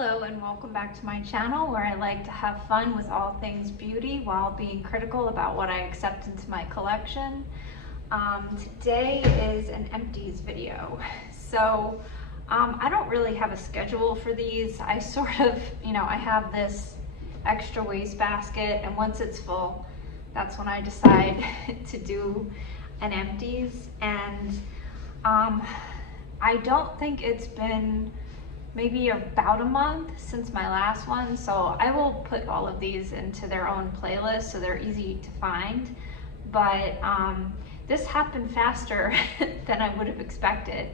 Hello and welcome back to my channel where I like to have fun with all things beauty while being critical about what I accept into my collection. Today is an empties video. So I don't really have a schedule for these. I sort of, I have this extra waste basket, and once it's full, that's when I decide to do an empties. And I don't think it's been maybe about a month since my last one, so I will put all of these into their own playlist so they're easy to find. But this happened faster than I would have expected.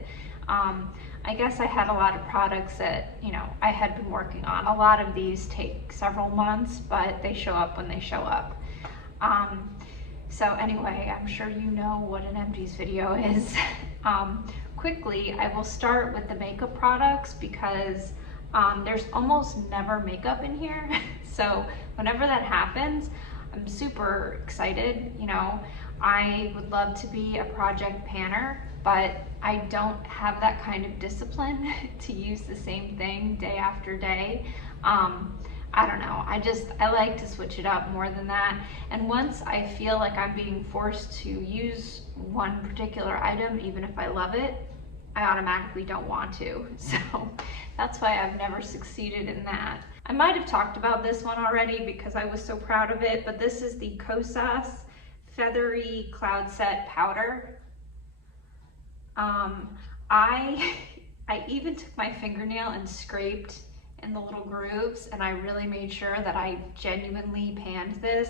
I guess I had a lot of products that I had been working on. A lot of these take several months, but they show up when they show up. So anyway, I'm sure you know what an empties video is. Quickly, I will start with the makeup products because there's almost never makeup in here. So whenever that happens, I'm super excited. I would love to be a project panner, but I don't have that kind of discipline to use the same thing day after day. I don't know, I like to switch it up more than that. And once I feel like I'm being forced to use one particular item, even if I love it, I automatically don't want to. So that's why I've never succeeded in that. I might have talked about this one already because I was so proud of it, but this is the Kosas Feathery Cloud Set Powder. I even took my fingernail and scraped in the little grooves, and I really made sure that I genuinely panned this.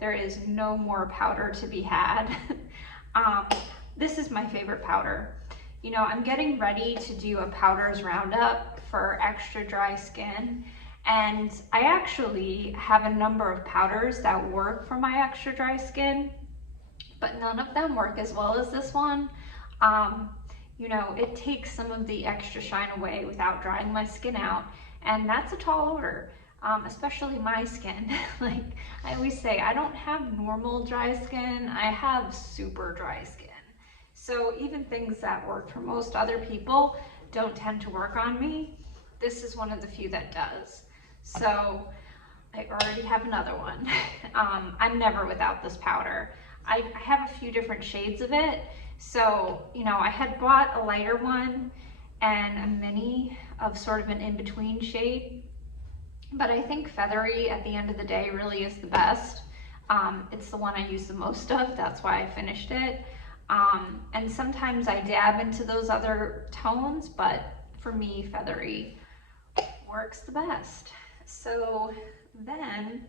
There is no more powder to be had. This is my favorite powder. I'm getting ready to do a powders roundup for extra dry skin, and I actually have a number of powders that work for my extra dry skin, but none of them work as well as this one. It takes some of the extra shine away without drying my skin out, and that's a tall order, especially my skin. Like I always say, I don't have normal dry skin, I have super dry skin. So even things that work for most other people don't tend to work on me. This is one of the few that does. So I already have another one. I'm never without this powder. I have a few different shades of it. So, I had bought a lighter one and a mini of sort of an in-between shade, but I think Feathery at the end of the day really is the best. It's the one I use the most of, that's why I finished it. And sometimes I dab into those other tones, but for me, Feathery works the best. So then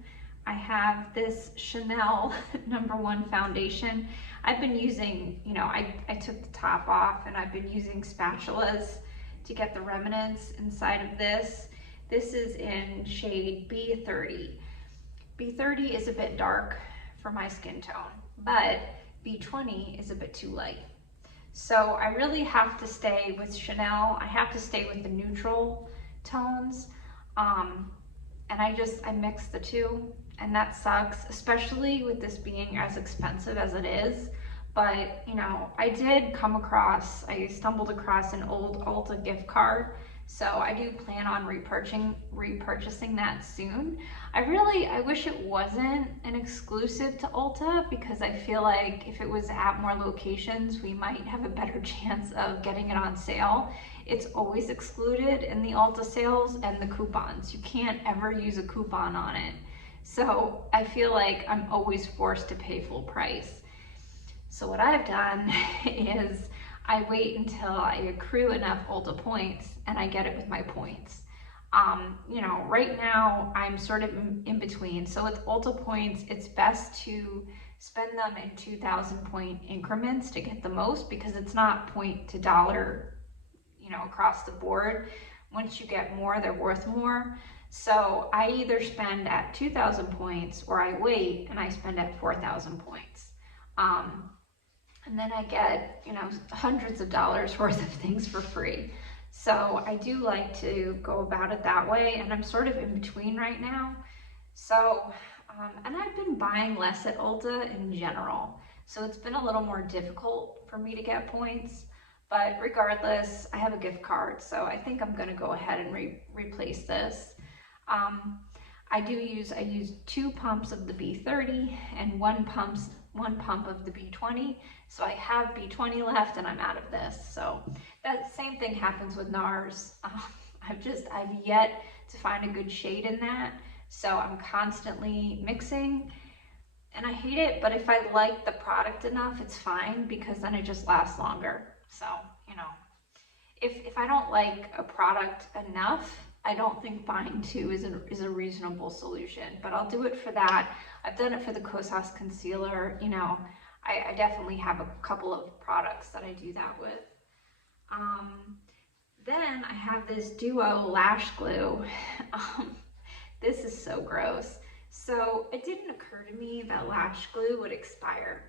I have this Chanel No1 Foundation. I've been using, I took the top off and I've been using spatulas to get the remnants inside of this. This is in shade B30. B30 is a bit dark for my skin tone, but B20 is a bit too light. So I really have to stay with Chanel. I have to stay with the neutral tones. And I mix the two, and that sucks, especially with this being as expensive as it is. But, I stumbled across an old Ulta gift card, so I do plan on repurchasing that soon. I wish it wasn't an exclusive to Ulta, because I feel like if it was at more locations, we might have a better chance of getting it on sale. It's always excluded in the Ulta sales and the coupons. You can't ever use a coupon on it. So I feel like I'm always forced to pay full price. So what I've done is I wait until I accrue enough Ulta points and I get it with my points. Right now I'm sort of in between. So with Ulta points, it's best to spend them in 2,000 point increments to get the most, because it's not point to dollar, across the board. Once you get more, they're worth more. So I either spend at 2,000 points or I wait and I spend at 4,000 points. And then I get, hundreds of dollars worth of things for free. So I do like to go about it that way, and I'm sort of in between right now. So, and I've been buying less at Ulta in general. So it's been a little more difficult for me to get points. But regardless, I have a gift card, so I think I'm gonna go ahead and replace this. I use 2 pumps of the B30 and one pump of the B20. So I have B20 left and I'm out of this. So that same thing happens with NARS. I've yet to find a good shade in that. So I'm constantly mixing and I hate it, but if I like the product enough, it's fine because then it just lasts longer. So, you know, if I don't like a product enough, I don't think buying 2 is a reasonable solution, but I'll do it for that. I've done it for the Kosas Concealer. You know, I definitely have a couple of products that I do that with. Then I have this Duo Lash Glue. This is so gross. So it didn't occur to me that Lash Glue would expire.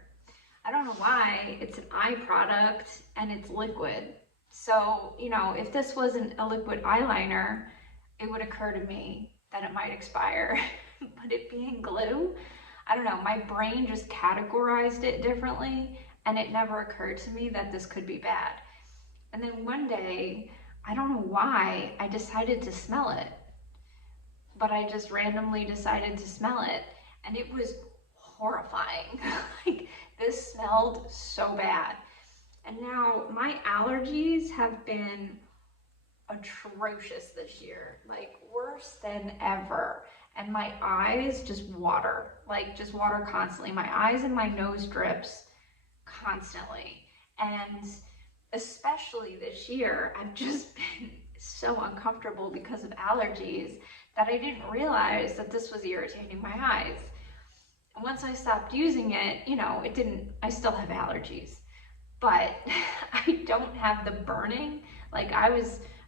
I don't know why. It's an eye product and it's liquid. So, you know, if this wasn't a liquid eyeliner, it would occur to me that it might expire. But it being glue, I don't know, my brain just categorized it differently and it never occurred to me that this could be bad. And then one day, I don't know why, I decided to smell it. But I just randomly decided to smell it and it was horrifying. Like, this smelled so bad. And now my allergies have been atrocious this year, like worse than ever. And my eyes just water, like just water constantly. My eyes and my nose drips constantly. And especially this year, I've just been so uncomfortable because of allergies that I didn't realize that this was irritating my eyes. And once I stopped using it, you know, I still have allergies, but I don't have the burning. Like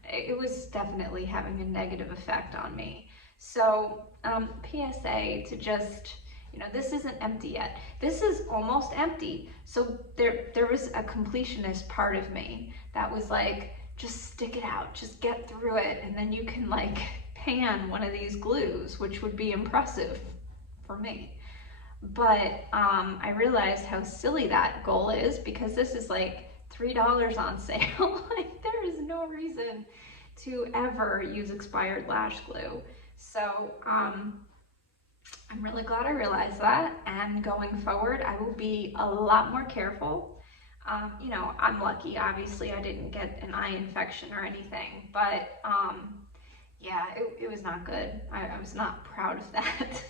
it was definitely having a negative effect on me. So PSA to just, you know, this isn't empty yet. This is almost empty. So there was a completionist part of me that was like, just stick it out, just get through it, and then you can like pan one of these glues, which would be impressive for me. But I realized how silly that goal is because this is like $3 on sale. Like, there is no reason to ever use expired lash glue. So I'm really glad I realized that, and going forward I will be a lot more careful. You know, I'm lucky, obviously I didn't get an eye infection or anything, but yeah, it was not good. I was not proud of that.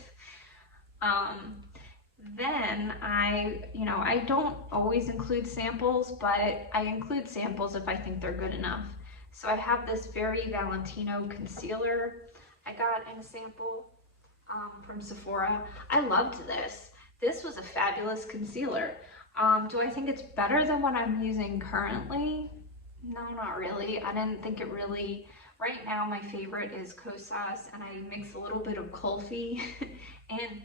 Then I don't always include samples, but I include samples if I think they're good enough. So I have this very Valentino Concealer I got in a sample from Sephora. I loved this. This was a fabulous concealer. Do I think it's better than what I'm using currently? No, not really. I didn't think it really. Right now my favorite is Kosas, and I mix a little bit of Kulfi and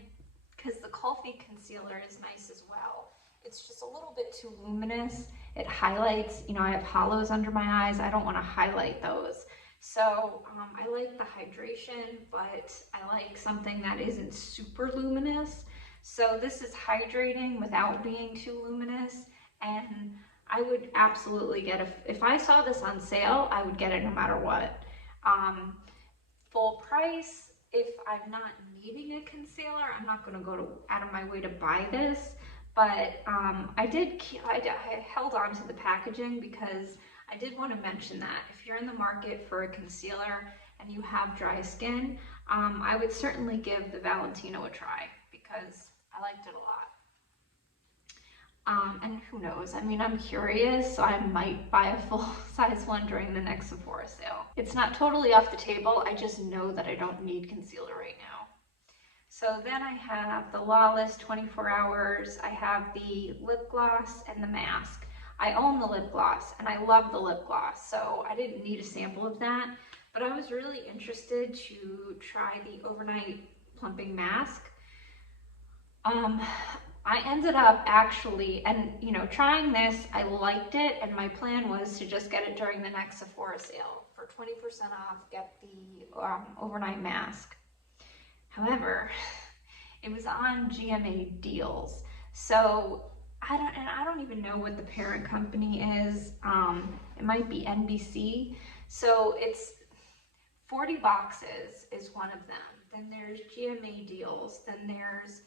because the Kulfi concealer is nice as well. It's just a little bit too luminous. It highlights, you know, I have hollows under my eyes. I don't want to highlight those. So I like the hydration, but I like something that isn't super luminous. So this is hydrating without being too luminous, and I would absolutely get if I saw this on sale, I would get it no matter what. Full price, if I'm not needing a concealer, I'm not going to go out of my way to buy this, but I held on to the packaging because I did want to mention that if you're in the market for a concealer and you have dry skin, I would certainly give the Valentino a try because I liked it a lot. And who knows, I mean, I'm curious, so I might buy a full-size one during the next Sephora sale. It's not totally off the table, I just know that I don't need concealer right now. So then I have the Lawless 24 Hours, I have the lip gloss and the mask. I own the lip gloss, and I love the lip gloss, so I didn't need a sample of that, but I was really interested to try the overnight plumping mask. I ended up actually, and you know, trying this, I liked it, and my plan was to just get it during the next Sephora sale. For 20% off, get the overnight mask. However, it was on GMA deals. So I don't even know what the parent company is. It might be NBC. So it's 40 boxes is one of them. Then there's GMA deals. Then there's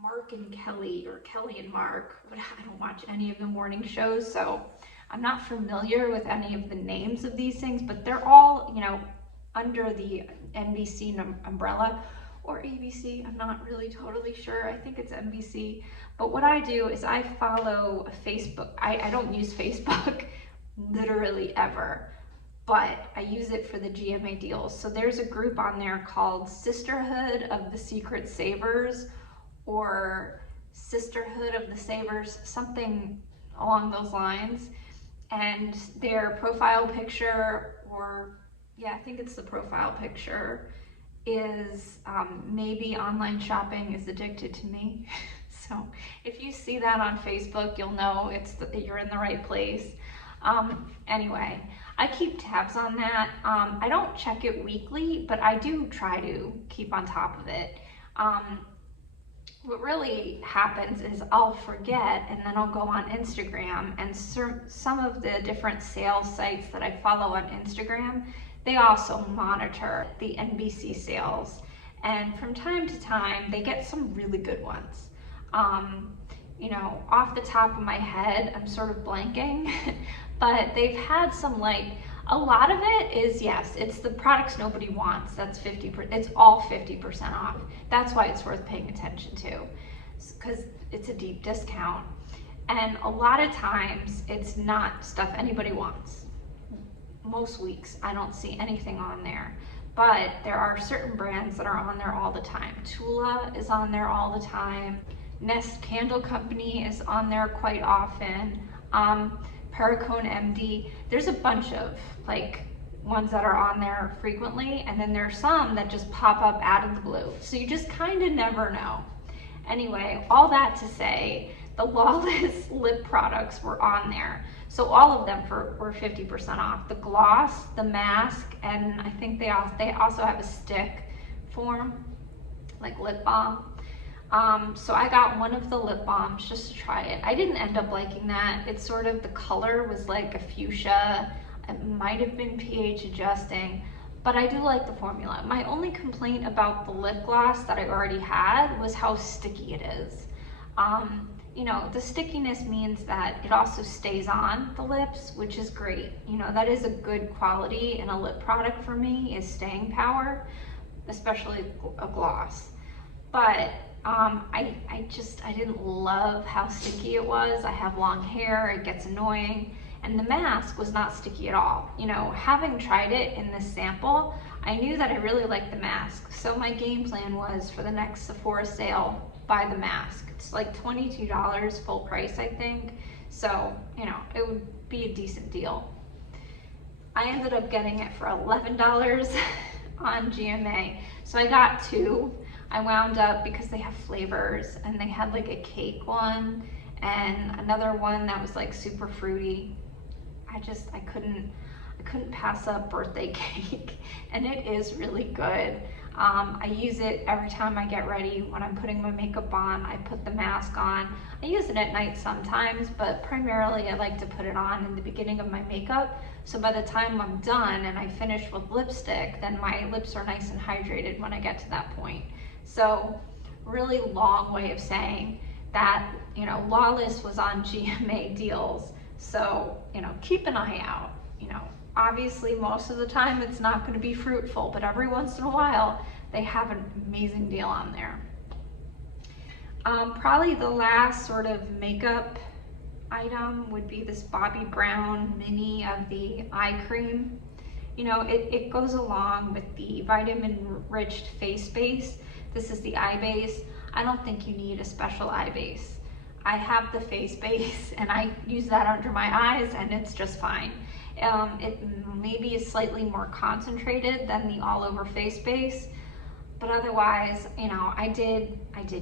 Mark and Kelly, or Kelly and Mark. But I don't watch any of the morning shows, so I'm not familiar with any of the names of these things, but they're all, you know, under the NBC umbrella, or ABC, I'm not really totally sure. I think it's NBC. But what I do is I follow Facebook. I don't use Facebook literally ever, but I use it for the GMA deals. So there's a group on there called Sisterhood of the Secret Savers, or Sisterhood of the Savers, something along those lines. And their profile picture, or yeah, I think it's the profile picture, is maybe online shopping is addicted to me. So if you see that on Facebook, you'll know you're in the right place. Anyway, I keep tabs on that. I don't check it weekly, but I do try to keep on top of it. What really happens is I'll forget, and then I'll go on Instagram, and some of the different sales sites that I follow on Instagram, they also monitor the NBC sales. And from time to time, they get some really good ones. You know, off the top of my head, I'm sort of blanking, but they've had some, like, a lot of it is, yes, it's the products nobody wants. That's 50%, it's all 50% off. That's why it's worth paying attention to, because it's a deep discount. And a lot of times it's not stuff anybody wants. Most weeks I don't see anything on there, but there are certain brands that are on there all the time. Tula is on there all the time. Nest Candle Company is on there quite often. Perricone MD. There's a bunch of like ones that are on there frequently, and then there's some that just pop up out of the blue. So you just kind of never know. Anyway, all that to say, the Lawless lip products were on there. So all of them were 50% off. The gloss, the mask, and I think they also have a stick form, like lip balm. So I got one of the lip balms just to try it. I didn't end up liking that. It's sort of, the color was like a fuchsia. It might have been pH adjusting, but I do like the formula. My only complaint about the lip gloss that I already had was how sticky it is. You know, the stickiness means that it also stays on the lips, which is great. You know, that is a good quality in a lip product for me, is staying power, especially a gloss. But I didn't love how sticky it was. I have long hair, it gets annoying. And the mask was not sticky at all. You know, having tried it in this sample, I knew that I really liked the mask. So my game plan was, for the next Sephora sale, buy the mask. It's like $22 full price, I think. So, you know, it would be a decent deal. I ended up getting it for $11 on GMA. So I got two. I wound up, because they have flavors, and they had like a cake one and another one that was like super fruity. I couldn't pass up birthday cake, and it is really good. I use it every time I get ready. When I'm putting my makeup on, I put the mask on. I use it at night sometimes, but primarily I like to put it on in the beginning of my makeup. So by the time I'm done and I finish with lipstick, then my lips are nice and hydrated when I get to that point. So really long way of saying that, you know, Lawless was on GMA deals. So, you know, keep an eye out. You know, obviously most of the time it's not going to be fruitful, but every once in a while they have an amazing deal on there. Probably the last sort of makeup item would be this Bobbi Brown mini of the eye cream. You know, it goes along with the vitamin-enriched face base. This is the eye base. I don't think you need a special eye base. I have the face base and I use that under my eyes and it's just fine. It maybe is slightly more concentrated than the all over face base, but otherwise, you know, I did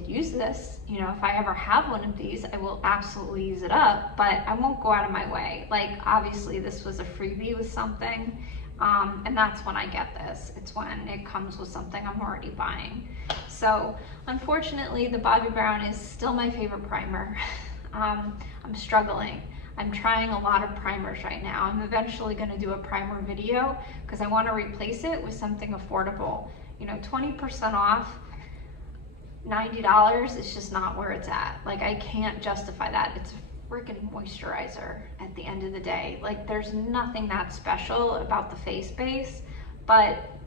use this. You know, if I ever have one of these, I will absolutely use it up, but I won't go out of my way. Like, obviously this was a freebie with something. And that's when I get this. It's when it comes with something I'm already buying. So unfortunately, the Bobbi Brown is still my favorite primer. I'm struggling. I'm trying a lot of primers right now. I'm eventually going to do a primer video because I want to replace it with something affordable. You know, 20% off, $90 is just not where it's at. Like, I can't justify that. It's a freaking moisturizer at the end of the day. Like, there's nothing that special about the face base, but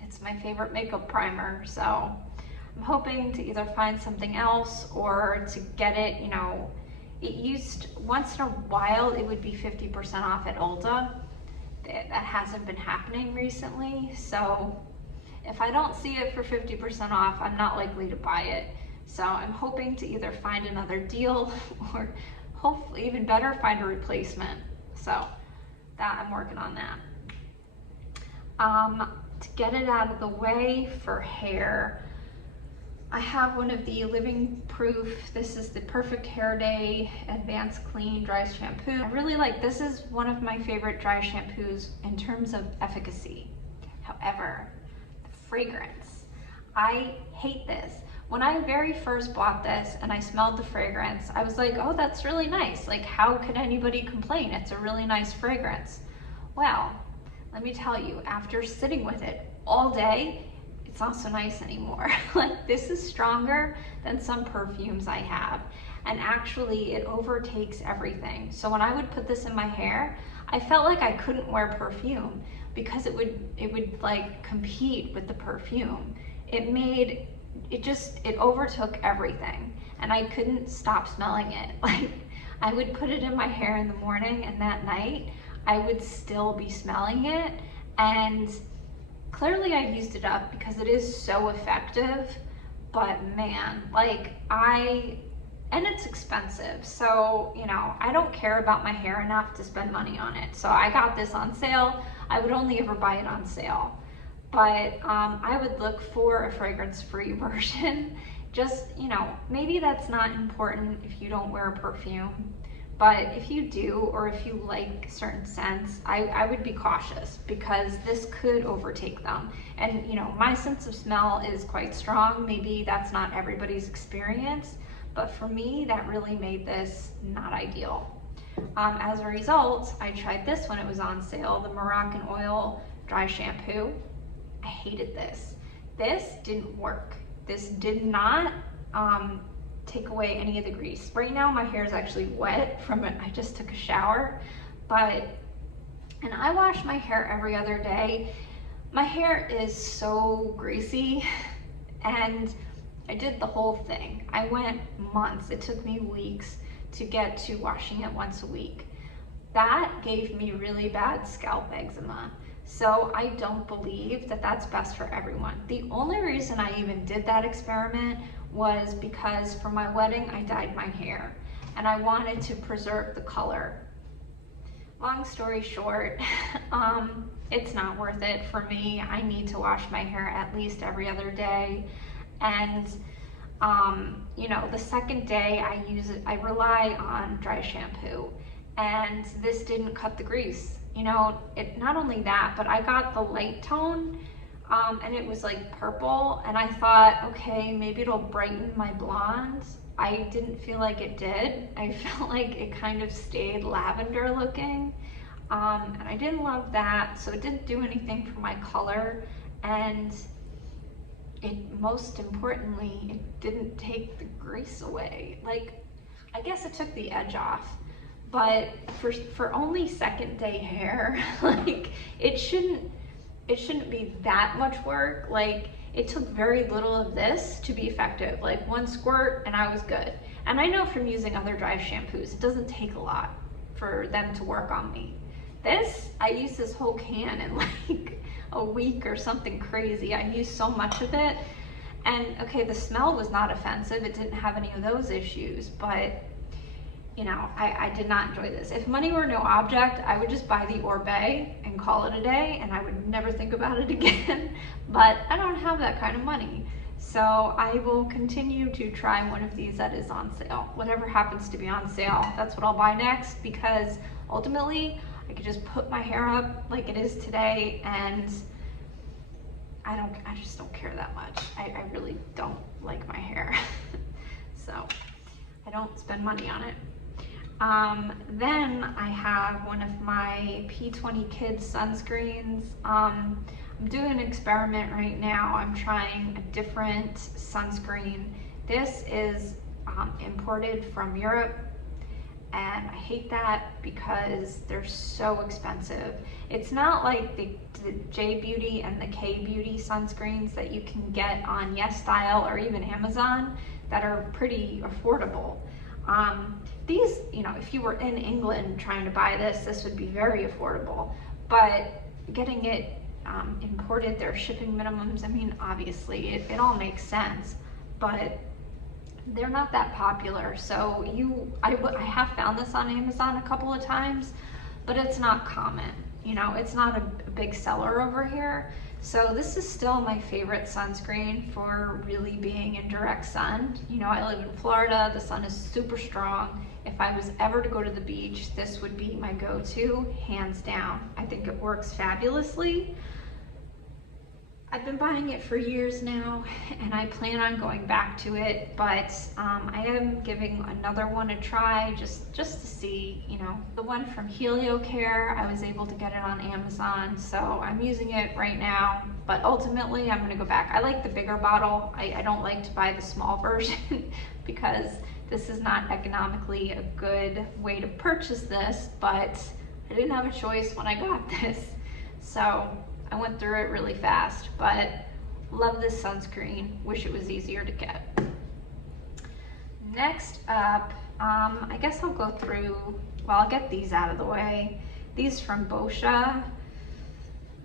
it's my favorite makeup primer. So I'm hoping to either find something else or to get it, you know, it used, once in a while, it would be 50% off at Ulta. That hasn't been happening recently. So if I don't see it for 50% off, I'm not likely to buy it. So I'm hoping to either find another deal or hopefully even better, find a replacement. So that, I'm working on that. To get it out of the way for hair, I have one of the Living Proof. This is the Perfect Hair Day Advanced Clean Dry Shampoo. I really like, this is one of my favorite dry shampoos in terms of efficacy. However, the fragrance, I hate this. When I very first bought this and I smelled the fragrance, I was like, oh, that's really nice. Like, how could anybody complain? It's a really nice fragrance. Well, let me tell you, after sitting with it all day, it's not so nice anymore. Like, this is stronger than some perfumes I have. And actually, it overtakes everything. So when I would put this in my hair, I felt like I couldn't wear perfume because it would like compete with the perfume. It overtook everything and I couldn't stop smelling it. Like, I would put it in my hair in the morning and that night I would still be smelling it. And clearly I used it up because it is so effective, but man, like, and it's expensive. So, you know, I don't care about my hair enough to spend money on it. So I got this on sale. I would only ever buy it on sale. But I would look for a fragrance-free version. Just, you know, maybe that's not important if you don't wear a perfume. But if you do, or if you like certain scents, I would be cautious because this could overtake them. And you know, my sense of smell is quite strong. Maybe that's not everybody's experience, but for me, that really made this not ideal. As a result, I tried this when it was on sale, the Moroccan Oil Dry Shampoo. I hated this. This didn't work. This did not take away any of the grease. Right now my hair is actually wet from it. I just took a shower, and I wash my hair every other day. My hair is so greasy and I did the whole thing. I went months. It took me weeks to get to washing it once a week. That gave me really bad scalp eczema. So I don't believe that that's best for everyone. The only reason I even did that experiment was because for my wedding, I dyed my hair and I wanted to preserve the color. Long story short, it's not worth it for me. I need to wash my hair at least every other day. And you know, the second day I rely on dry shampoo, and this didn't cut the grease. You know, not only that, but I got the light tone, and it was like purple, and I thought, okay, maybe it'll brighten my blonde. I didn't feel like it did. I felt like it kind of stayed lavender looking, and I didn't love that, so it didn't do anything for my color, and most importantly, it didn't take the grease away. Like, I guess it took the edge off. But for only second day hair, like, it shouldn't be that much work. Like, it took very little of this to be effective. Like, one squirt and I was good. And I know from using other dry shampoos, it doesn't take a lot for them to work on me. This, I used this whole can in like a week or something crazy. I used so much of it. And okay, the smell was not offensive. It didn't have any of those issues, but you know, I did not enjoy this. If money were no object, I would just buy the Orbe and call it a day, and I would never think about it again. But I don't have that kind of money. So I will continue to try one of these that is on sale. Whatever happens to be on sale, that's what I'll buy next, because ultimately, I could just put my hair up like it is today, and I just don't care that much. I really don't like my hair. So I don't spend money on it. Then I have one of my P20 Kids Sunscreens. I'm doing an experiment right now. I'm trying a different sunscreen. This is imported from Europe, and I hate that because they're so expensive. It's not like the J Beauty and the K Beauty sunscreens that you can get on YesStyle or even Amazon that are pretty affordable. These, you know, if you were in England trying to buy this, this would be very affordable, but getting it imported, their shipping minimums, I mean, obviously it all makes sense, but they're not that popular. So I have found this on Amazon a couple of times, but it's not common. You know, it's not a big seller over here. So this is still my favorite sunscreen for really being in direct sun. You know, I live in Florida, the sun is super strong. If I was ever to go to the beach, this would be my go-to, hands down. I think it works fabulously. I've been buying it for years now, and I plan on going back to it, but I am giving another one a try just to see, you know. The one from HelioCare, I was able to get it on Amazon, so I'm using it right now, but ultimately I'm gonna go back. I like the bigger bottle. I don't like to buy the small version because this is not economically a good way to purchase this, but I didn't have a choice when I got this. So I went through it really fast, but love this sunscreen. Wish it was easier to get. Next up, I guess I'll go through, well, I'll get these out of the way. These from Boscia,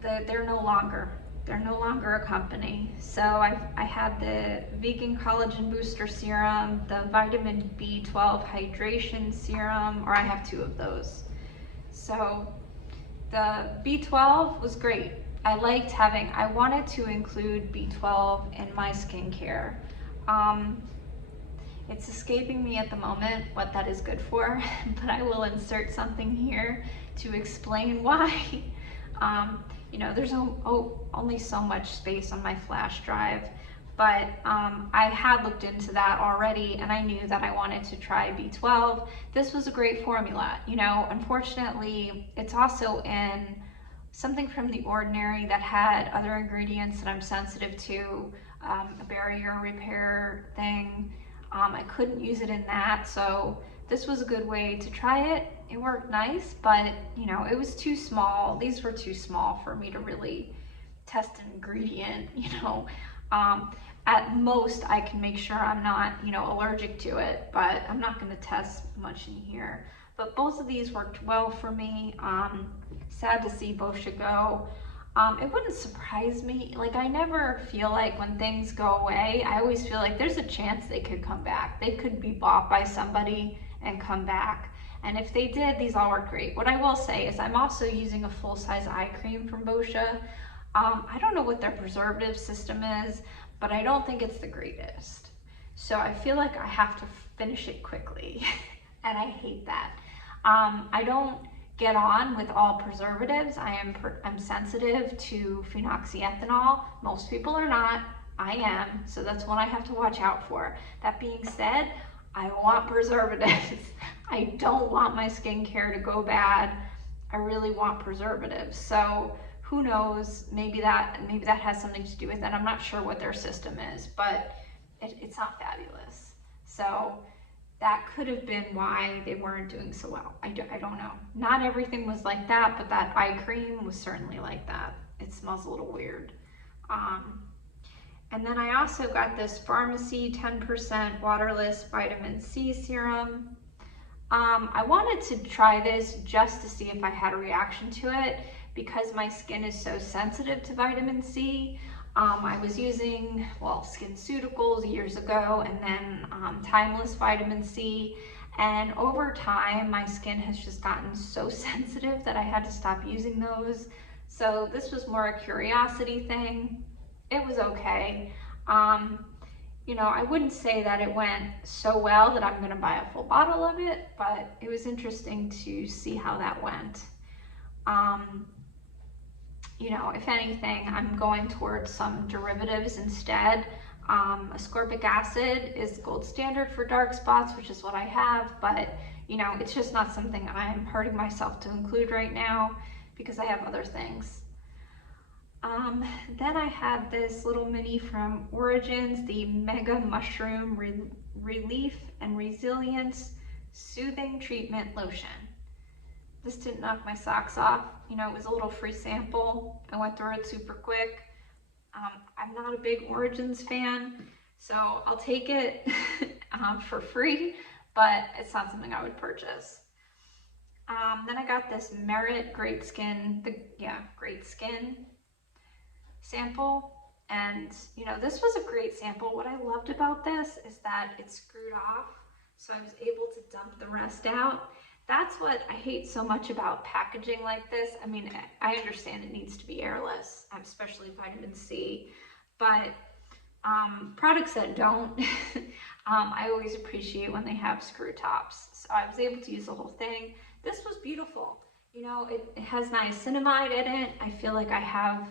they're no longer a company. So I had the Vegan Collagen Booster Serum, the Vitamin B12 Hydration Serum, or I have two of those. So the B12 was great. I wanted to include B12 in my skincare. It's escaping me at the moment what that is good for, but I will insert something here to explain why. You know, there's only so much space on my flash drive, but I had looked into that already, and I knew that I wanted to try B12. This was a great formula. You know, unfortunately, it's also in something from The Ordinary that had other ingredients that I'm sensitive to, a barrier repair thing. I couldn't use it in that, so this was a good way to try it. It worked nice, but you know, it was too small. These were too small for me to really test an ingredient, you know. At most, I can make sure I'm not, you know, allergic to it, but I'm not gonna test much in here. But both of these worked well for me. Sad to see Boscia go. It wouldn't surprise me. Like, I never feel like when things go away, I always feel like there's a chance they could come back. They could be bought by somebody and come back. And if they did, these all work great. What I will say is I'm also using a full-size eye cream from Boscia. I don't know what their preservative system is, but I don't think it's the greatest. So I feel like I have to finish it quickly, and I hate that. I don't get on with all preservatives. I'm sensitive to phenoxyethanol. Most people are not. I am, so that's one I have to watch out for. That being said, I want preservatives. I don't want my skincare to go bad. I really want preservatives. So who knows, maybe that has something to do with it. I'm not sure what their system is, but it's not fabulous. So that could have been why they weren't doing so well. I don't know. Not everything was like that, but that eye cream was certainly like that. It smells a little weird. And then I also got this Farmacy 10% Waterless Vitamin C Serum. I wanted to try this just to see if I had a reaction to it because my skin is so sensitive to vitamin C. I was using, well, SkinCeuticals years ago, and then Timeless Vitamin C, and over time my skin has just gotten so sensitive that I had to stop using those. So this was more a curiosity thing. It was okay. You know, I wouldn't say that it went so well that I'm gonna buy a full bottle of it, but it was interesting to see how that went. You know, if anything, I'm going towards some derivatives instead. Ascorbic acid is gold standard for dark spots, which is what I have, but you know, it's just not something I'm hurting myself to include right now because I have other things. Then I have this little mini from Origins, the Mega Mushroom Relief and Resilience Soothing Treatment Lotion. This didn't knock my socks off. You know, it was a little free sample. I went through it super quick. I'm not a big Origins fan, so I'll take it for free, but it's not something I would purchase. Then I got this Merit Great Skin sample, and you know, this was a great sample. What I loved about this is that it screwed off, so I was able to dump the rest out. That's what I hate so much about packaging like this. I mean, I understand it needs to be airless, especially vitamin C, but products that don't, I always appreciate when they have screw tops. So I was able to use the whole thing. This was beautiful. You know, it has niacinamide in it. I feel like I have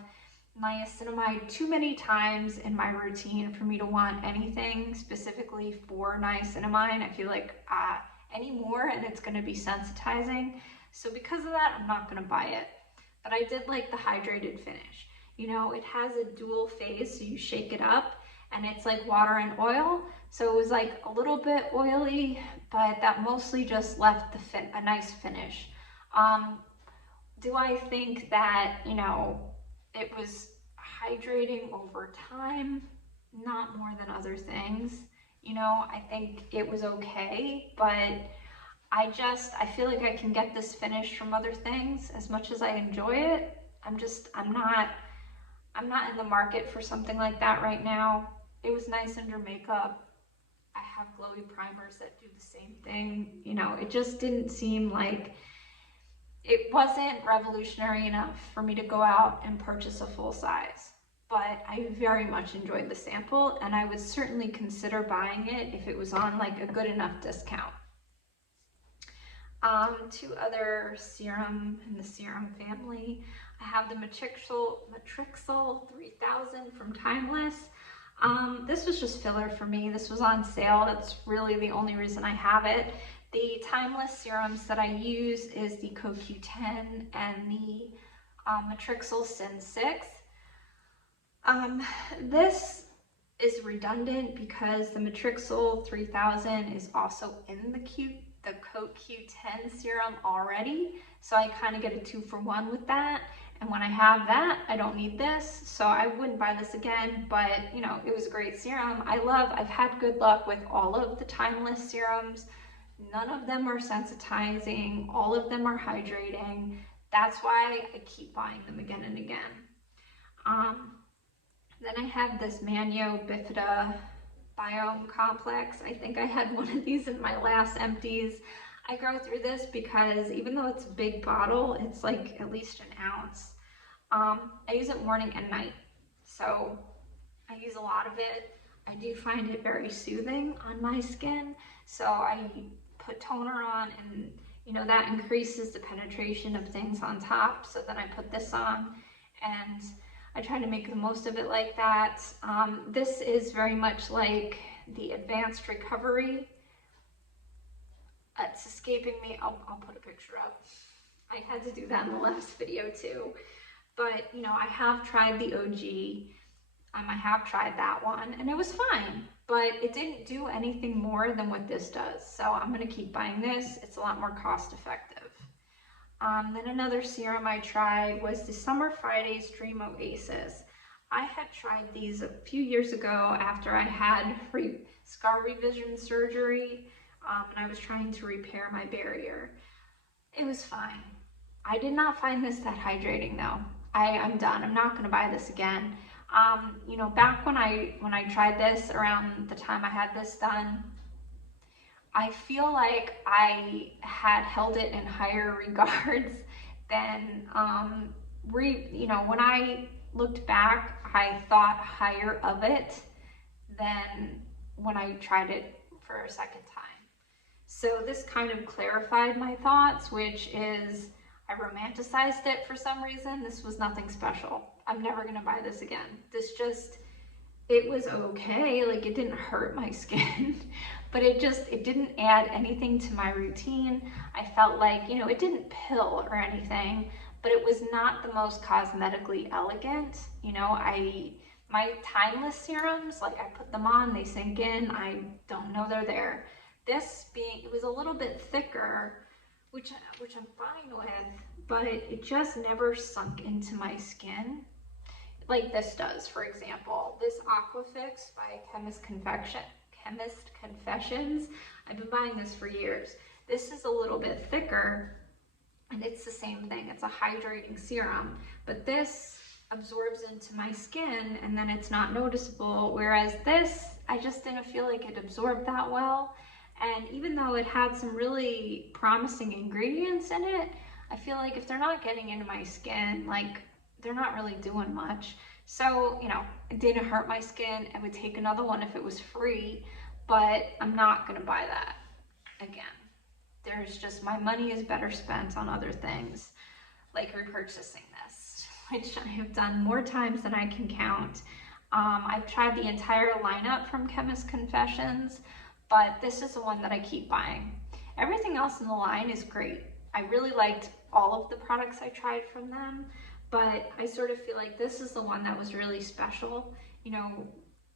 niacinamide too many times in my routine for me to want anything specifically for niacinamide. I feel like any more and it's going to be sensitizing. So because of that, I'm not going to buy it. But I did like the hydrated finish. You know, it has a dual phase, so you shake it up and it's like water and oil. So it was like a little bit oily, but that mostly just left a nice finish. Do I think that, you know, it was hydrating over time? Not more than other things. You know, I think it was okay, but I feel like I can get this finish from other things as much as I enjoy it. I'm not in the market for something like that right now. It was nice under makeup. I have glowy primers that do the same thing. You know, it just didn't seem like, it wasn't revolutionary enough for me to go out and purchase a full size. But I very much enjoyed the sample, and I would certainly consider buying it if it was on like a good enough discount. Two other serum in the serum family. I have the Matrixyl 3000 from Timeless. This was just filler for me. This was on sale. That's really the only reason I have it. The Timeless serums that I use is the CoQ10 and the Matrixyl Sin 6. This is redundant because the Matrixyl 3000 is also in the CoQ10 serum already, so I kind of get a 2-for-1 with that. And when I have that, I don't need this, so I wouldn't buy this again. But you know, it was a great serum. I've had good luck with all of the Timeless serums. None of them are sensitizing, all of them are hydrating. That's why I keep buying them again and again. Then I have this Manyo Bifida Biome Complex. I think I had one of these in my last empties. I go through this because even though it's a big bottle, it's like at least an ounce. I use it morning and night, so I use a lot of it. I do find it very soothing on my skin, so I put toner on, and you know, that increases the penetration of things on top. So then I put this on, and I try to make the most of it like that. This is very much like the Advanced Recovery. It's escaping me. I'll put a picture up. I had to do that in the last video too. But you know, I have tried the OG. I have tried that one, and it was fine, but it didn't do anything more than what this does. So I'm gonna keep buying this. It's a lot more cost effective. Then another serum I tried was the Summer Fridays Dream Oasis. I had tried these a few years ago after I had scar revision surgery, and I was trying to repair my barrier. It was fine. I did not find this that hydrating though. I'm done. I'm not gonna buy this again. You know, back when I tried this around the time I had this done, I feel like I had held it in higher regards than, you know, when I looked back, I thought higher of it than when I tried it for a second time. So this kind of clarified my thoughts, which is, I I romanticized it for some reason. This was nothing special. I'm never gonna buy this again. It was okay, like it didn't hurt my skin, but it didn't add anything to my routine. I felt like, you know, it didn't pill or anything, but it was not the most cosmetically elegant. You know, my timeless serums, like I put them on, they sink in, I don't know they're there. It was a little bit thicker, which I'm fine with, but it just never sunk into my skin like this does. For example, this AquaFix by Chemist Confessions, I've been buying this for years. This is a little bit thicker, and it's the same thing. It's a hydrating serum, but this absorbs into my skin and then it's not noticeable, whereas this, I just didn't feel like it absorbed that well. And even though it had some really promising ingredients in it, I feel like if they're not getting into my skin, like they're not really doing much. So, you know, it didn't hurt my skin. I would take another one if it was free, but I'm not gonna buy that again. There's just, my money is better spent on other things, like repurchasing this, which I have done more times than I can count. I've tried the entire lineup from Chemist Confessions, but this is the one that I keep buying. Everything else in the line is great. I really liked all of the products I tried from them, but I sort of feel like this is the one that was really special. You know,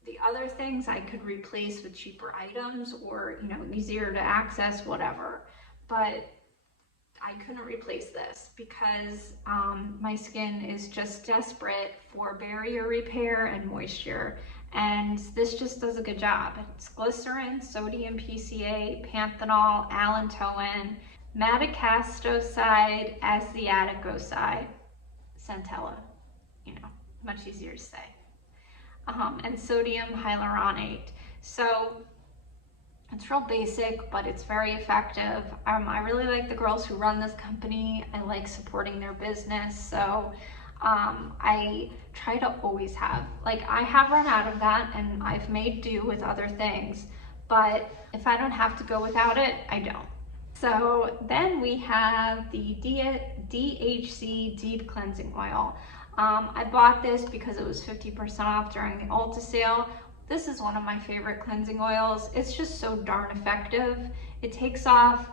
the other things I could replace with cheaper items or, you know, easier to access, whatever. But I couldn't replace this because my skin is just desperate for barrier repair and moisture. And this just does a good job. It's glycerin, sodium PCA, panthenol, allantoin, madecassoside, asiaticoside, centella, you know, much easier to say, and sodium hyaluronate. So it's real basic, but it's very effective. I really like the girls who run this company. I like supporting their business. So I try to always have, like, I have run out of that and I've made do with other things, but if I don't have to go without it, I don't. So then we have the DHC Deep Cleansing Oil. I bought this because it was 50% off during the Ulta sale. This is one of my favorite cleansing oils. It's just so darn effective. It takes off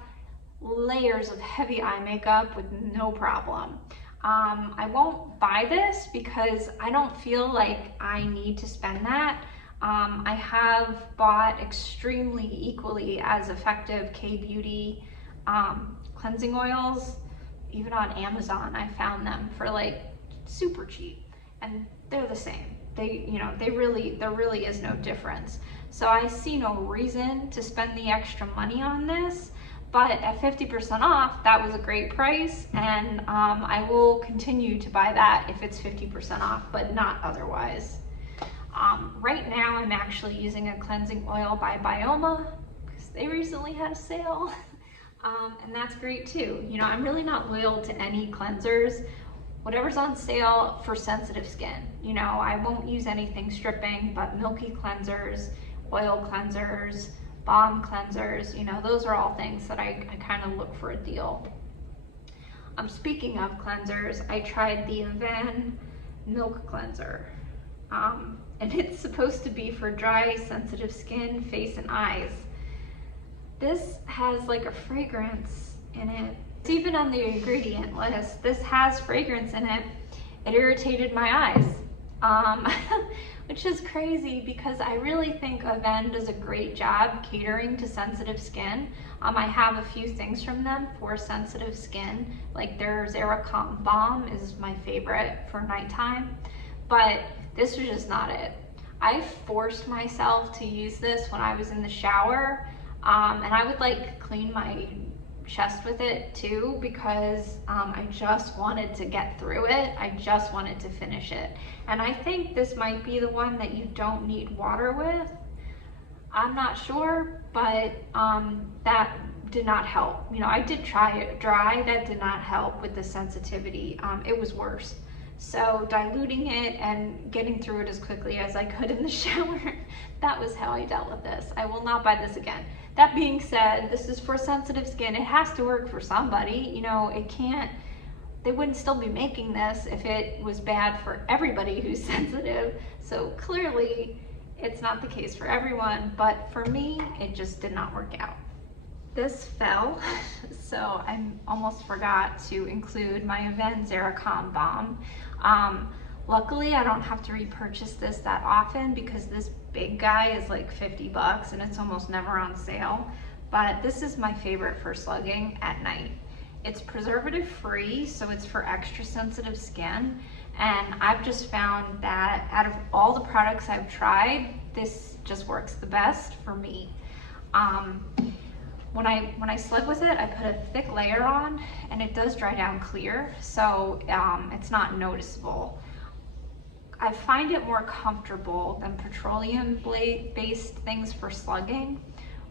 layers of heavy eye makeup with no problem. I won't buy this because I don't feel like I need to spend that. I have bought extremely equally as effective K-Beauty cleansing oils. Even on Amazon, I found them for like super cheap, and they're the same. There really is no difference. So I see no reason to spend the extra money on this, but at 50% off, that was a great price, and I will continue to buy that if it's 50% off, but not otherwise. Right now, I'm actually using a cleansing oil by Biome because they recently had a sale, and that's great too. You know, I'm really not loyal to any cleansers. Whatever's on sale for sensitive skin. You know, I won't use anything stripping, but milky cleansers, oil cleansers, balm cleansers, you know, those are all things that I kind of look for a deal. Speaking of cleansers, I tried the Avene Milk Cleanser. And it's supposed to be for dry, sensitive skin, face, and eyes. This has like a fragrance in it. It's even on the ingredient list. This has fragrance in it. It irritated my eyes, which is crazy because I really think Avene does a great job catering to sensitive skin. I have a few things from them for sensitive skin, like their Xeracalm Balm is my favorite for nighttime, but this was just not it. I forced myself to use this when I was in the shower, and I would like clean my chest with it too because I just wanted to get through it. I just wanted to finish it. And I think this might be the one that you don't need water with. I'm not sure, but that did not help. You know, I did try it dry. That did not help with the sensitivity. It was worse. So diluting it and getting through it as quickly as I could in the shower, that was how I dealt with this. I will not buy this again. That being said, this is for sensitive skin. It has to work for somebody. You know, it can't they wouldn't still be making this if it was bad for everybody who's sensitive. So clearly it's not the case for everyone, but for me, it just did not work out. This fell, so I almost forgot to include my Avene Xeracalm Balm. Luckily, I don't have to repurchase this that often because this big guy is like 50 bucks and it's almost never on sale. But this is my favorite for slugging at night. It's preservative free, so it's for extra sensitive skin. And I've just found that out of all the products I've tried, this just works the best for me. When I slug with it, I put a thick layer on and it does dry down clear, so it's not noticeable. I find it more comfortable than petroleum-based things for slugging,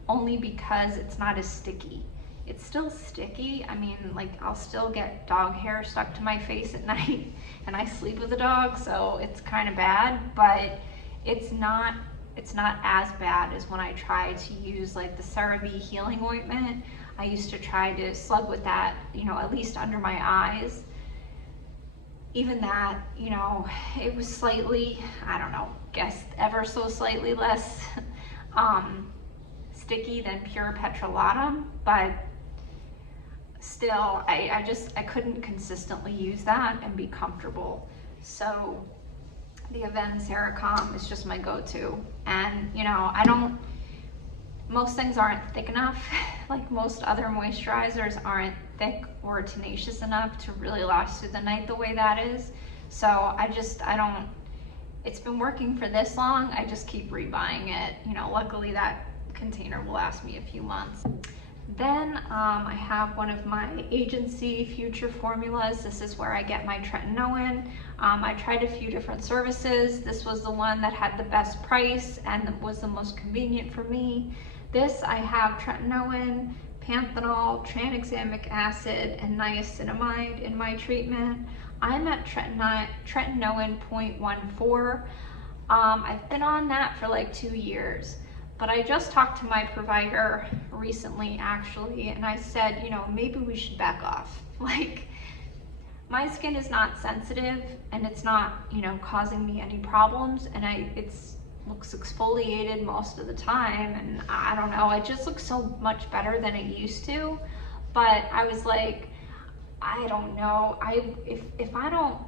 only because it's not as sticky. It's still sticky. I mean, like, I'll still get dog hair stuck to my face at night, and I sleep with a dog, so it's kind of bad, but it's not as bad as when I try to use like the CeraVe healing ointment. I used to try to slug with that, you know, at least under my eyes. Even that, you know, it was slightly, I don't know, guess ever so slightly less sticky than pure petrolatum, but still, I couldn't consistently use that and be comfortable. So the Avene Xeracalm is just my go-to. And, you know, most things aren't thick enough. Like most other moisturizers aren't thick or tenacious enough to really last through the night the way that is. So it's been working for this long, I just keep rebuying it. You know, luckily that container will last me a few months. Then I have one of my agency future formulas. This is where I get my tretinoin. I tried a few different services. This was the one that had the best price and was the most convenient for me. This, I have tretinoin, panthenol, tranexamic acid, and niacinamide in my treatment. I'm at tretinoin 0.14. I've been on that for like 2 years. But I just talked to my provider recently, actually, and I said, you know, maybe we should back off. Like, my skin is not sensitive, and it's not, you know, causing me any problems, and it looks exfoliated most of the time, and I don't know, it just looks so much better than it used to. But I was like, I don't know, if I don't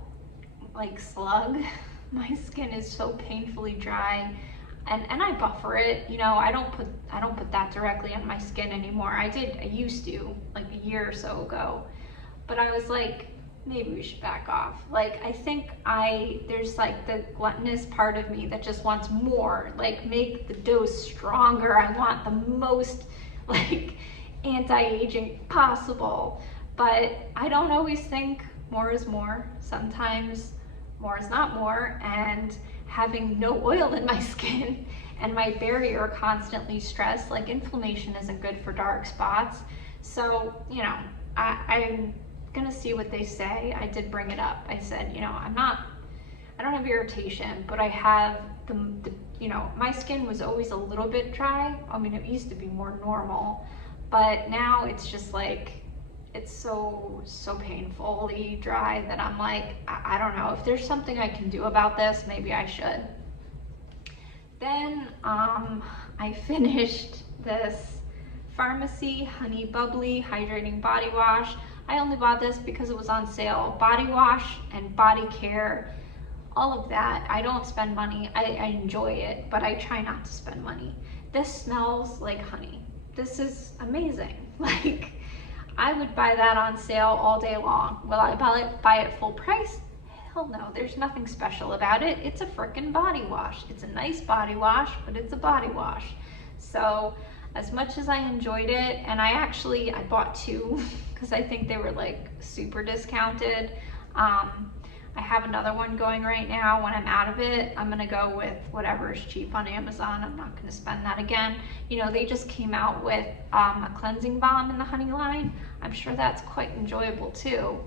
like slug, my skin is so painfully dry. And I buffer it, you know, I don't put that directly on my skin anymore. I used to, like a year or so ago. But I was like, maybe we should back off. Like, I think there's like the gluttonous part of me that just wants more, like make the dose stronger. I want the most like anti-aging possible. But I don't always think more is more. Sometimes more is not more, and having no oil in my skin and my barrier constantly stressed, like inflammation isn't good for dark spots. So, you know, I'm gonna see what they say. I did bring it up. I said, you know, I don't have irritation, but I have you know, my skin was always a little bit dry. I mean, it used to be more normal, but now it's just like, it's so painfully dry that I'm like, I don't know, if there's something I can do about this, maybe I should. Then I finished this Farmacy Honey Bubbly Hydrating Body Wash. I only bought this because it was on sale. Body wash and body care, all of that. I don't spend money. I enjoy it, but I try not to spend money. This smells like honey. This is amazing. Like, I would buy that on sale all day long. Will I buy it full price? Hell no, there's nothing special about it. It's a frickin' body wash. It's a nice body wash, but it's a body wash. So as much as I enjoyed it, and I bought 2 because I think they were like super discounted. I have another one going right now. When I'm out of it, I'm gonna go with whatever is cheap on Amazon. I'm not gonna spend that again. You know, they just came out with a cleansing balm in the honey line. I'm sure that's quite enjoyable too.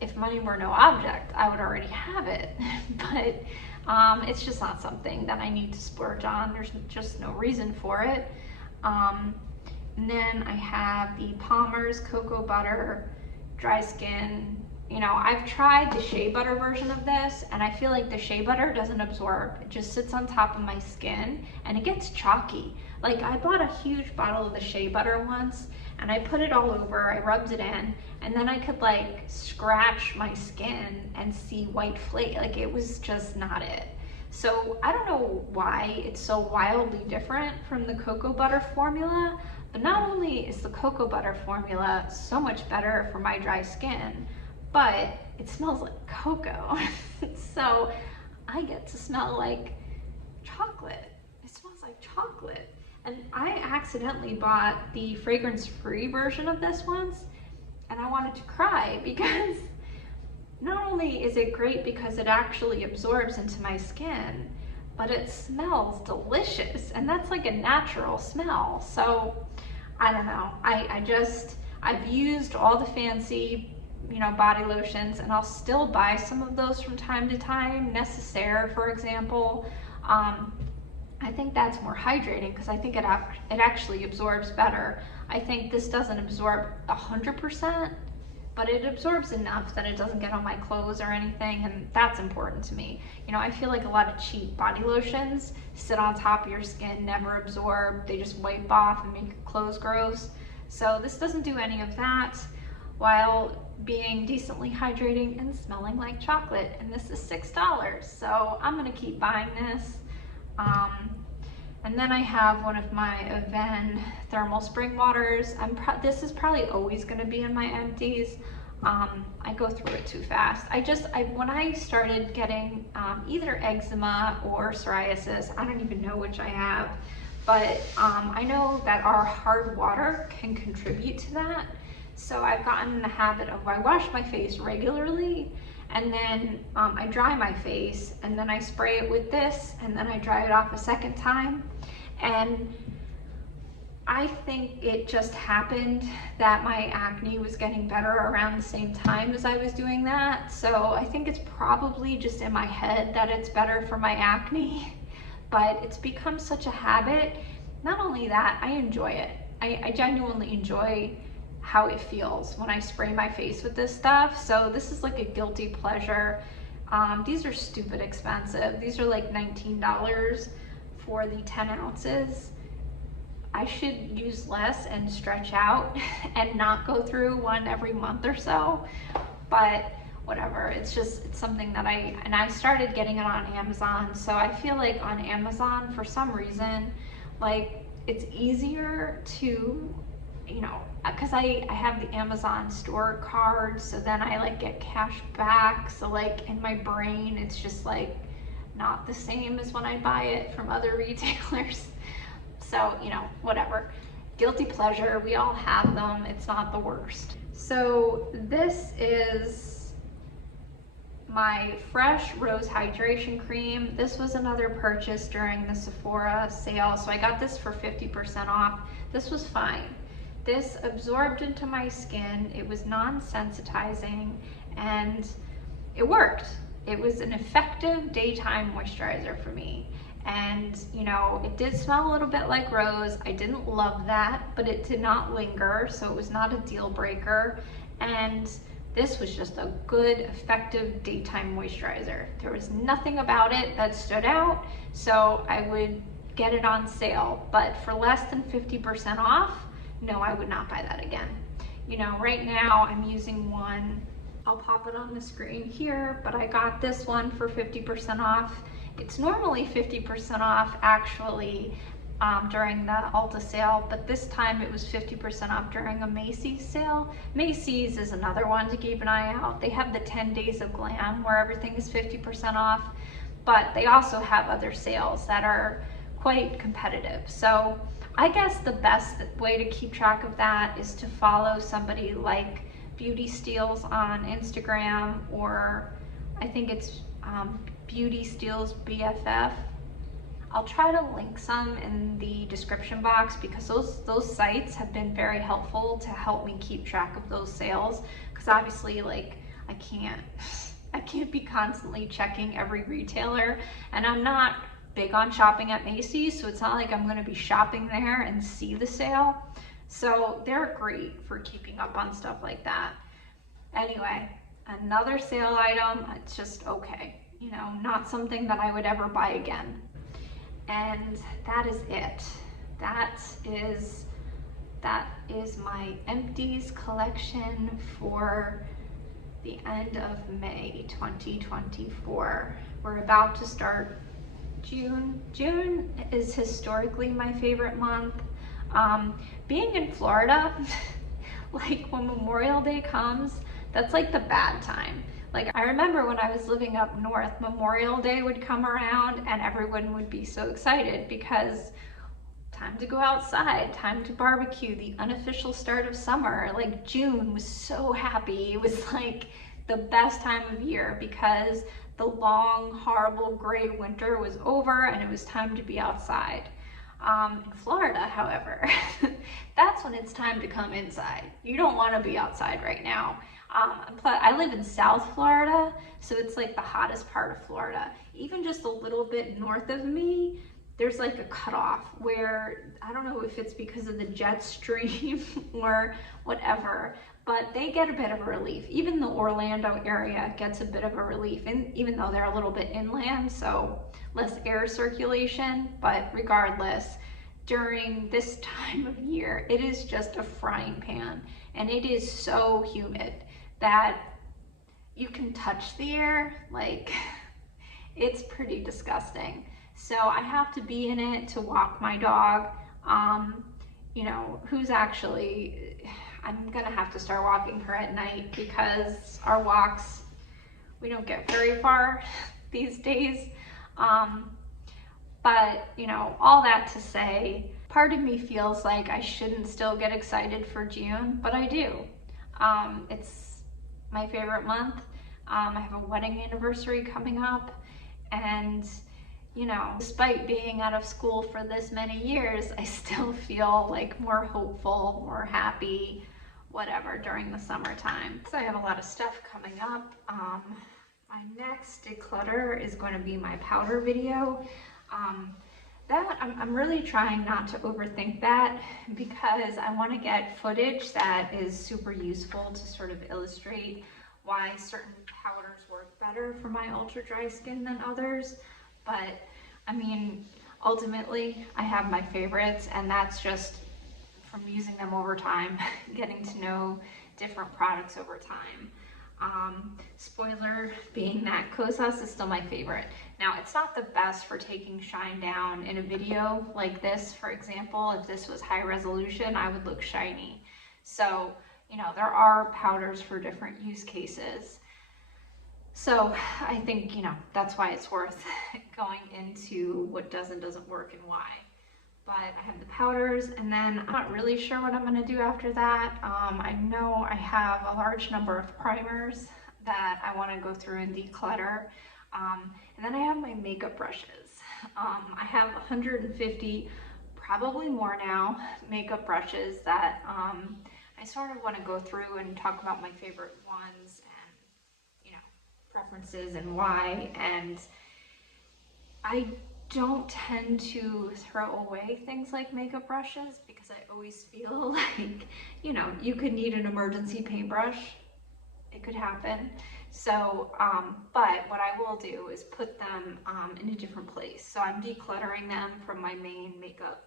If money were no object, I would already have it. But it's just not something that I need to splurge on. There's just no reason for it. And then I have the Palmer's Cocoabutter dry skin. You know, I've tried the shea butter version of this, and I feel like the shea butter doesn't absorb. It just sits on top of my skin and it gets chalky. Like, I bought a huge bottle of the shea butter once and I put it all over, I rubbed it in, and then I could like scratch my skin and see white flake. Like, it was just not it. So I don't know why it's so wildly different from the cocoa butter formula, but not only is the cocoa butter formula so much better for my dry skin, but it smells like cocoa. So I get to smell like chocolate. It smells like chocolate. And I accidentally bought the fragrance-free version of this once, and I wanted to cry because not only is it great because it actually absorbs into my skin, but it smells delicious, and that's like a natural smell. So I don't know, I've used all the fancy, you know, body lotions, and I'll still buy some of those from time to time. Necessaire, for example. I think that's more hydrating because I think it actually absorbs better. I think this doesn't absorb 100%, but it absorbs enough that it doesn't get on my clothes or anything, and that's important to me. You know, I feel like a lot of cheap body lotions sit on top of your skin, never absorb, they just wipe off and make your clothes gross. So this doesn't do any of that while being decently hydrating and smelling like chocolate, and this is $6, so I'm gonna keep buying this. And then I have one of my Avene thermal spring waters. This is probably always going to be in my empties. I go through it too fast. When I started getting either eczema or psoriasis, I don't even know which I have, but I know that our hard water can contribute to that. So I've gotten in the habit of, I wash my face regularly, and then I dry my face, and then I spray it with this, and then I dry it off a second time. And I think it just happened that my acne was getting better around the same time as I was doing that. So I think it's probably just in my head that it's better for my acne, but it's become such a habit. Not only that, I enjoy it. I genuinely enjoy how it feels when I spray my face with this stuff. So this is like a guilty pleasure. These are stupid expensive. These are like $19 for the 10 ounces. I should use less and stretch out and not go through one every month or so, but whatever. It's something that I started getting it on Amazon. So I feel like on Amazon, for some reason, like, it's easier to, you know, because I have the Amazon store card, so then I like get cash back. So like in my brain, it's just like not the same as when I buy it from other retailers. So, you know, whatever. Guilty pleasure, we all have them. It's not the worst. So this is my Fresh Rose Hydration Cream. This was another purchase during the Sephora sale. So I got this for 50% off. This was fine. This absorbed into my skin. It was non-sensitizing and it worked. It was an effective daytime moisturizer for me. And, you know, it did smell a little bit like rose. I didn't love that, but it did not linger, so it was not a deal breaker. And this was just a good, effective daytime moisturizer. There was nothing about it that stood out, so I would get it on sale. But for less than 50% off, no, I would not buy that again. You know, right now I'm using one. I'll pop it on the screen here, but I got this one for 50% off. It's normally 50% off actually during the Ulta sale, but this time it was 50% off during a Macy's sale. Macy's is another one to keep an eye out. They have the 10 Days of Glam where everything is 50% off, but they also have other sales that are quite competitive. So I guess the best way to keep track of that is to follow somebody like Beauty Steals on Instagram, or I think it's Beauty Steals BFF. I'll try to link some in the description box because those sites have been very helpful to help me keep track of those sales, because obviously, like, I can't be constantly checking every retailer, and I'm not big on shopping at Macy's, so it's not like I'm going to be shopping there and see the sale. So they're great for keeping up on stuff like that. Anyway, another sale item. It's just okay, you know, not something that I would ever buy again. And that is it. That is my Empties collection for the end of May 2024. We're about to start June. June is historically my favorite month. Being in Florida, like when Memorial Day comes, that's like the bad time. Like I remember when I was living up north, Memorial Day would come around and everyone would be so excited because time to go outside, time to barbecue, the unofficial start of summer. Like June was so happy. It was like the best time of year because the long, horrible gray winter was over and it was time to be outside. In Florida, however, that's when it's time to come inside. You don't want to be outside right now. I live in South Florida, so it's like the hottest part of Florida. Even just a little bit north of me, there's like a cutoff where, I don't know if it's because of the jet stream or whatever, but they get a bit of a relief. Even the Orlando area gets a bit of a relief, and even though they're a little bit inland, so less air circulation, but regardless, during this time of year, it is just a frying pan, and it is so humid that you can touch the air, like it's pretty disgusting. So I have to be in it to walk my dog, you know, who's actually, I'm gonna have to start walking her at night because our walks, we don't get very far these days. But, you know, all that to say, part of me feels like I shouldn't still get excited for June, but I do. It's my favorite month. I have a wedding anniversary coming up, and you know, despite being out of school for this many years, I still feel like more hopeful, more happy, whatever, during the summertime. So I have a lot of stuff coming up. My next declutter is going to be my powder video. I'm really trying not to overthink that because I want to get footage that is super useful to sort of illustrate why certain powders work better for my ultra dry skin than others. But I mean, ultimately I have my favorites, and that's just from using them over time, getting to know different products over time. Spoiler being that Kosas is still my favorite. Now, it's not the best for taking shine down in a video like this. For example, if this was high resolution, I would look shiny. So, you know, there are powders for different use cases. So I think, you know, that's why it's worth going into what does and doesn't work and why. But I have the powders, and then I'm not really sure what I'm going to do after that. I know I have a large number of primers that I want to go through and declutter. And then I have my makeup brushes. I have 150, probably more now, makeup brushes that I sort of want to go through and talk about my favorite ones and, you know, preferences and why. And I don't tend to throw away things like makeup brushes because I always feel like, you know, you could need an emergency paintbrush. It could happen. So, but what I will do is put them in a different place. So I'm decluttering them from my main makeup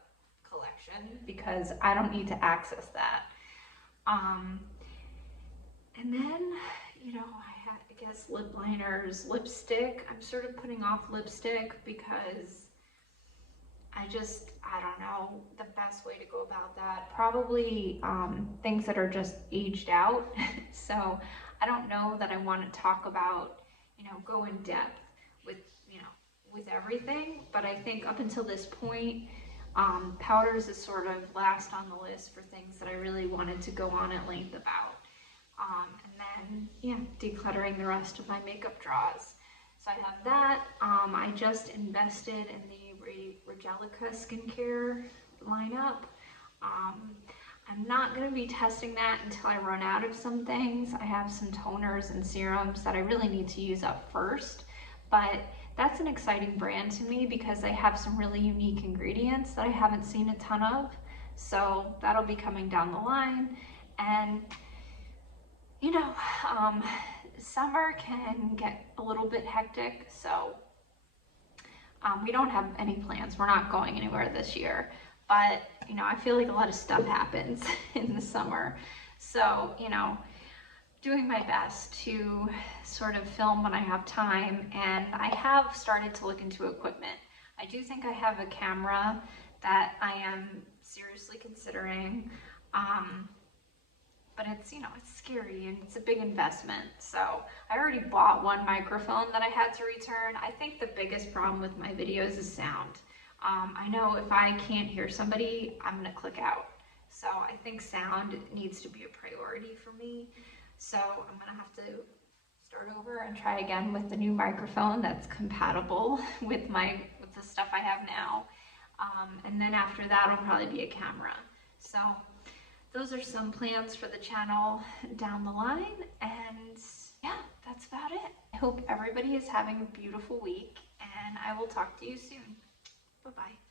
collection because I don't need to access that. And then, you know, I guess lip liners, lipstick. I'm sort of putting off lipstick because I don't know the best way to go about that. Probably things that are just aged out. So I don't know that I want to talk about, you know, go in depth with, you know, with everything. But I think up until this point, powders is sort of last on the list for things that I really wanted to go on at length about. And then, yeah, decluttering the rest of my makeup drawers. So I have that. I just invested in the Regelica skincare lineup. I'm not going to be testing that until I run out of some things. I have some toners and serums that I really need to use up first. But that's an exciting brand to me because they have some really unique ingredients that I haven't seen a ton of. So that'll be coming down the line. And you know, summer can get a little bit hectic, so we don't have any plans. We're not going anywhere this year, but you know, I feel like a lot of stuff happens in the summer. So, you know, doing my best to sort of film when I have time, and I have started to look into equipment. I do think I have a camera that I am seriously considering, but it's, you know, it's scary and it's a big investment. So I already bought one microphone that I had to return. I think the biggest problem with my videos is sound. I know if I can't hear somebody, I'm gonna click out. So I think sound needs to be a priority for me. So I'm gonna have to start over and try again with the new microphone that's compatible with the stuff I have now. And then after that, it'll probably be a camera. So those are some plans for the channel down the line, and yeah, that's about it. I hope everybody is having a beautiful week, and I will talk to you soon. Bye-bye.